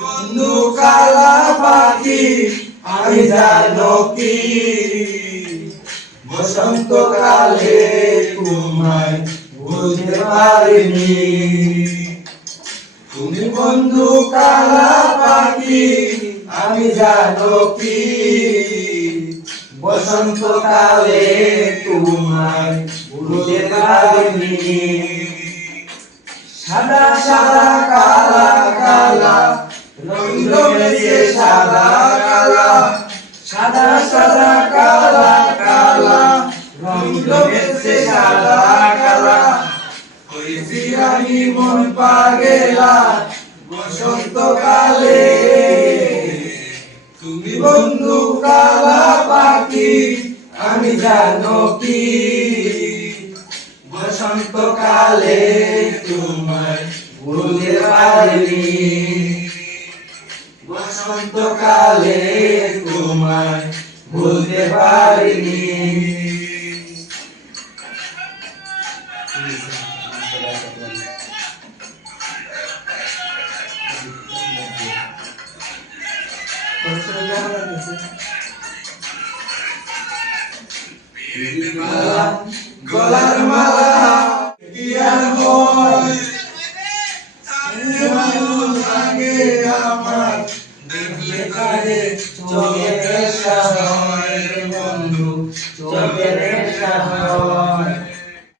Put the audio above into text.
বন্ধু কালা পাখি আমি জানো কি বসন্তকালে তোমায় বুঝতে পারিনি। তুমি বন্ধু কালা পাখি আমি জানো কি বসন্তকালে তোমায় বুঝতে পারিনি। সাদা সাদা কালা কালা রং রঙেছে সাদা কালা, সাদা সাদা কালা কালা রং রঙেছে সাদা কালা। হয়েছি আমি মন পাগেলা বসন্তকালে। তুমি বন্ধু কালা পাখি আমি জানো কি বসন্তকালে তোমায় ভুলতে পারিনি। বসন্তকালে তোমায় ভুলতে পারিনি। গলার মালা বিয়ার হয় লাগে আমার দেখলে কারে চলে